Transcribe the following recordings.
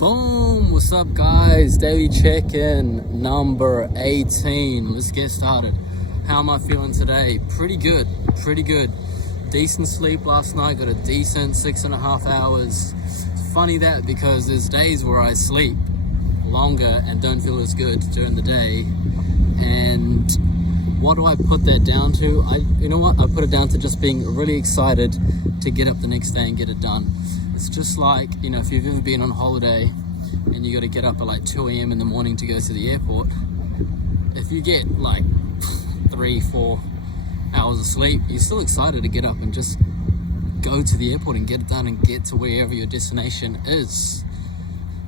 Boom! What's up, guys? Daily check-in number 18. Let's get started. How am I feeling today? Pretty good. Decent sleep last night. Got a decent 6.5 hours. It's funny that because there's days where I sleep longer and don't feel as good during the day. And what do I put that down to? I put it down to just being really excited to get up the next day and get it done. It's just like, if you've ever been on holiday and you got to get up at like 2 a.m. in the morning to go to the airport. If you get like 3-4 hours of sleep, you're still excited to get up and just go to the airport and get it done and get to wherever your destination is.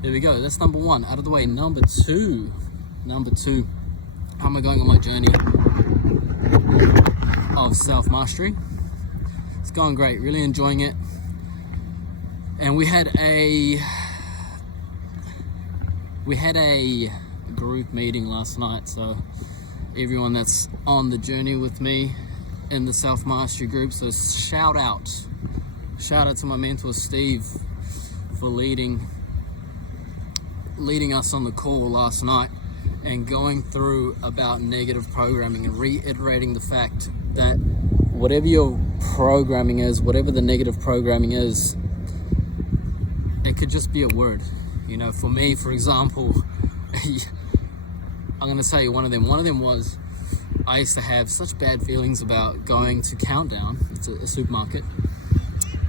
There we go. That's number one out of the way. Number two, how am I going on my journey of self-mastery? It's going great, really enjoying it. And we had a group meeting last night, so everyone that's on the journey with me in the self-mastery group, so shout out to my mentor Steve for leading us on the call last night and going through about negative programming and reiterating the fact that whatever your programming is, whatever the negative programming is, it could just be a word. For me, for example, I'm gonna tell you one of them was I used to have such bad feelings about going to Countdown, it's a supermarket,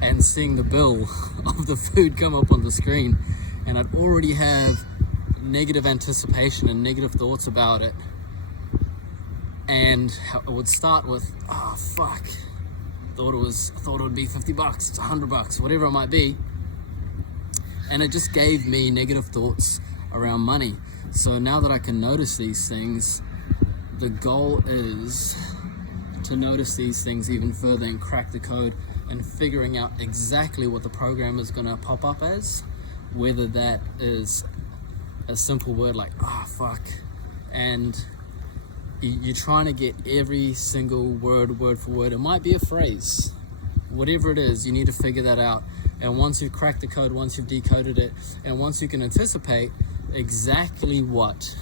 and seeing the bill of the food come up on the screen, and I'd already have negative anticipation and negative thoughts about it, and it would start with, oh fuck, thought it would be $50, it's $100, whatever it might be. And it just gave me negative thoughts around money. So now that I can notice these things, the goal is to notice these things even further and crack the code and figuring out exactly what the program is going to pop up as, whether that is a simple word like, oh fuck, and you're trying to get every single word for word. It might be a phrase, whatever it is, you need to figure that out. And once you've cracked the code, once you've decoded it, and once you can anticipate exactly what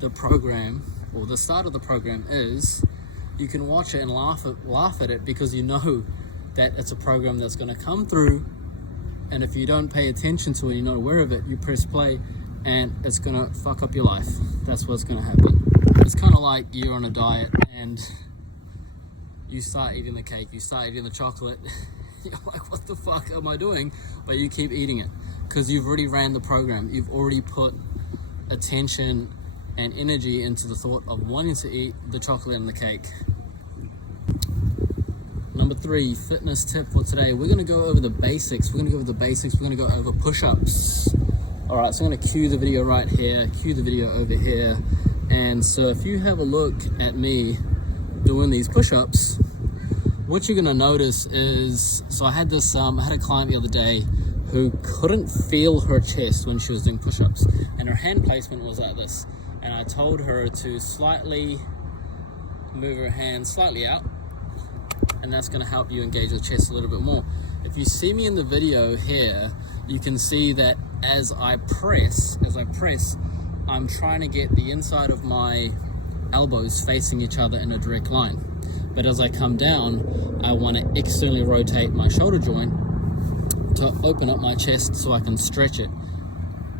the program or the start of the program is, you can watch it and laugh at it because you know that it's a program that's going to come through. And if you don't pay attention to it, you're not aware of it, you press play and it's going to fuck up your life. That's what's going to happen. It's kind of like you're on a diet and you start eating the cake, you start eating the chocolate. You're like, what the fuck am I doing? But you keep eating it because you've already ran the program. You've already put attention and energy into the thought of wanting to eat the chocolate and the cake. Number 3, fitness tip for today. We're going to go over the basics. We're going to go over push-ups. All right, so I'm going to cue the video right here, cue the video over here. And so if you have a look at me doing these push-ups, what you're gonna notice is, so I had a client the other day who couldn't feel her chest when she was doing push-ups, and her hand placement was like this. And I told her to slightly move her hand slightly out, and that's gonna help you engage your chest a little bit more. If you see me in the video here, you can see that as I press, I'm trying to get the inside of my elbows facing each other in a direct line. But as I come down, I want to externally rotate my shoulder joint to open up my chest so I can stretch it.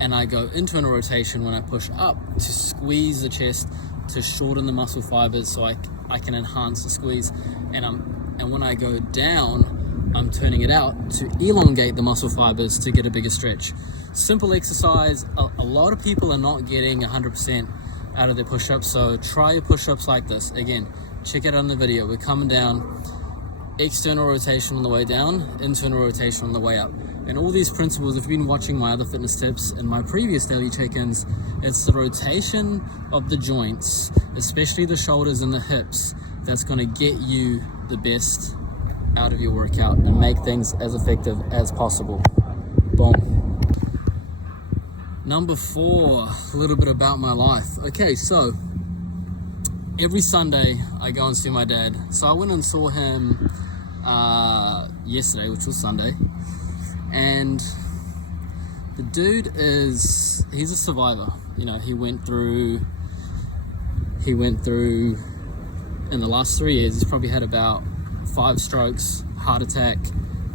And I go internal rotation when I push up to squeeze the chest, to shorten the muscle fibers so I can enhance the squeeze. And when I go down, I'm turning it out to elongate the muscle fibers to get a bigger stretch. Simple exercise. A lot of people are not getting 100% out of their push-ups, so try your push-ups like this. Again, check it out on the video. We're coming down, external rotation on the way down, internal rotation on the way up. And all these principles, if you've been watching my other fitness tips and my previous daily check-ins, it's the rotation of the joints, especially the shoulders and the hips, that's going to get you the best out of your workout and make things as effective as possible. Boom. Number 4, a little bit about my life. Okay, so every Sunday I go and see my dad. So I went and saw him yesterday, which was Sunday, and The dude he's a survivor. You know, he went through in the last 3 years, he's probably had about 5 strokes, heart attack,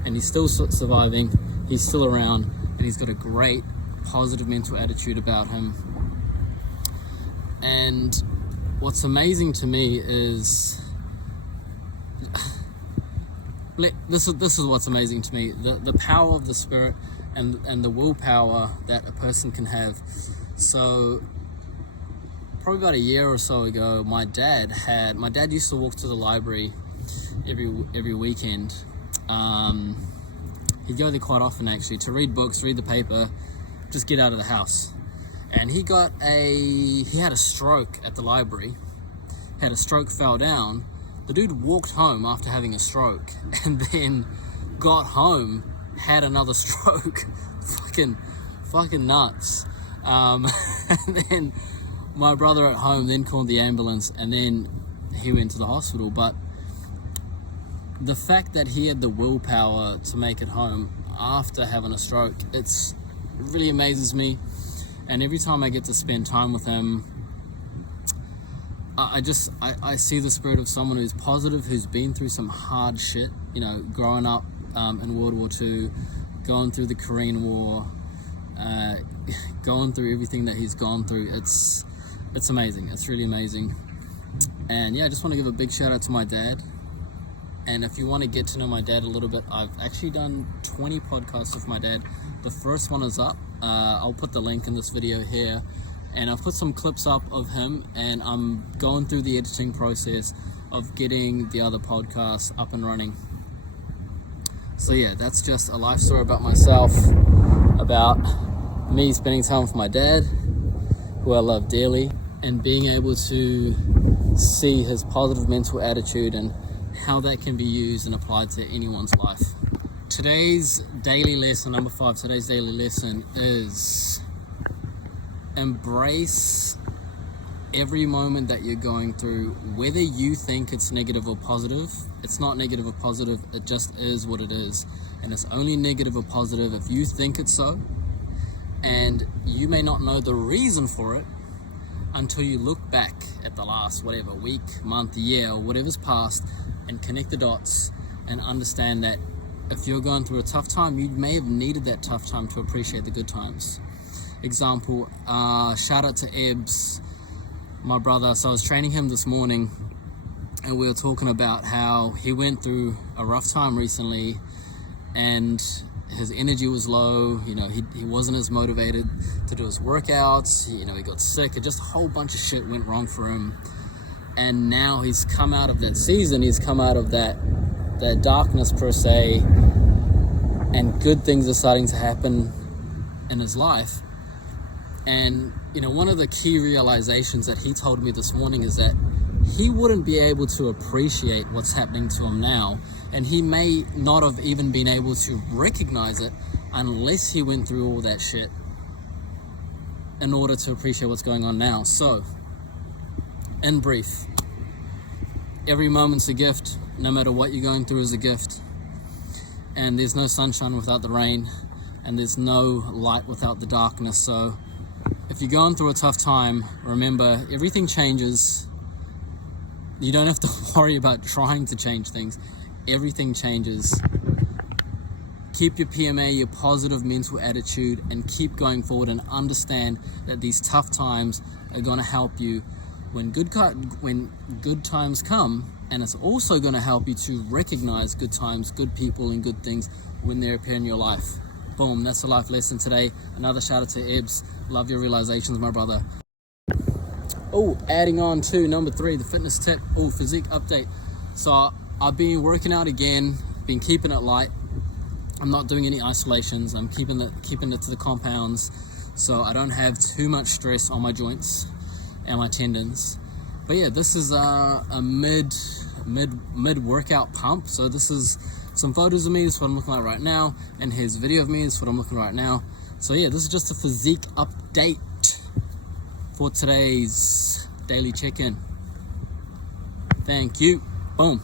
and he's still surviving. He's still around, and he's got a great positive mental attitude about him. And what's amazing to me is this is what's amazing to me, the power of the spirit and the willpower that a person can have. So probably about a year or so ago, my dad used to walk to the library every weekend. He'd go there quite often, actually, to read books, read the paper, just get out of the house. And he had a stroke at the library. Had a stroke, fell down. The dude walked home after having a stroke, and then got home, had another stroke. fucking nuts. And then my brother at home then called the ambulance, and then he went to the hospital. But the fact that he had the willpower to make it home after having a stroke, it really amazes me. And every time I get to spend time with him, I see the spirit of someone who's positive, who's been through some hard shit, you know, growing up in World War II, going through the Korean War, going through everything that he's gone through. It's amazing. It's really amazing. And yeah, I just want to give a big shout out to my dad. And if you want to get to know my dad a little bit, I've actually done 20 podcasts with my dad. The first one is up. I'll put the link in this video here. And I've put some clips up of him, and I'm going through the editing process of getting the other podcasts up and running. So yeah, that's just a life story about myself, about me spending time with my dad, who I love dearly, and being able to see his positive mental attitude and how that can be used and applied to anyone's life. Today's daily lesson, number 5, today's daily lesson is embrace every moment that you're going through, whether you think it's negative or positive. It's not negative or positive, it just is what it is. And it's only negative or positive if you think it's so. And you may not know the reason for it until you look back at the last whatever week, month, year, or whatever's passed, and connect the dots and understand that if you're going through a tough time, you may have needed that tough time to appreciate the good times. Example, shout out to Ebbs, my brother. So I was training him this morning, and we were talking about how he went through a rough time recently, and his energy was low. You know, he wasn't as motivated to do his workouts. You know, he got sick, and just a whole bunch of shit went wrong for him. And now he's come out of that season. He's come out of that darkness per se, and good things are starting to happen in his life. And you know, one of the key realizations that he told me this morning is that he wouldn't be able to appreciate what's happening to him now, and he may not have even been able to recognize it unless he went through all that shit in order to appreciate what's going on now. So, in brief, every moment's a gift. No matter what you're going through is a gift. And there's no sunshine without the rain, and there's no light without the darkness. So if you're going through a tough time, remember, everything changes. You don't have to worry about trying to change things. Everything changes. Keep your PMA, your positive mental attitude, and keep going forward, and understand that these tough times are going to help you when good times come. And it's also going to help you to recognize good times, good people, and good things when they appear in your life. Boom, that's a life lesson today. Another shout out to Ebbs. Love your realizations, my brother. Oh, adding on to number 3, the fitness tip. Oh, physique update. So I've been working out again, been keeping it light. I'm not doing any isolations. I'm keeping it to the compounds, so I don't have too much stress on my joints and my tendons. But yeah, this is a mid workout pump. So this is some photos of me. This is what I'm looking like right now, and here's video of me. This is what I'm looking right now. So yeah, this is just a physique update for today's daily check-in. Thank you. Boom.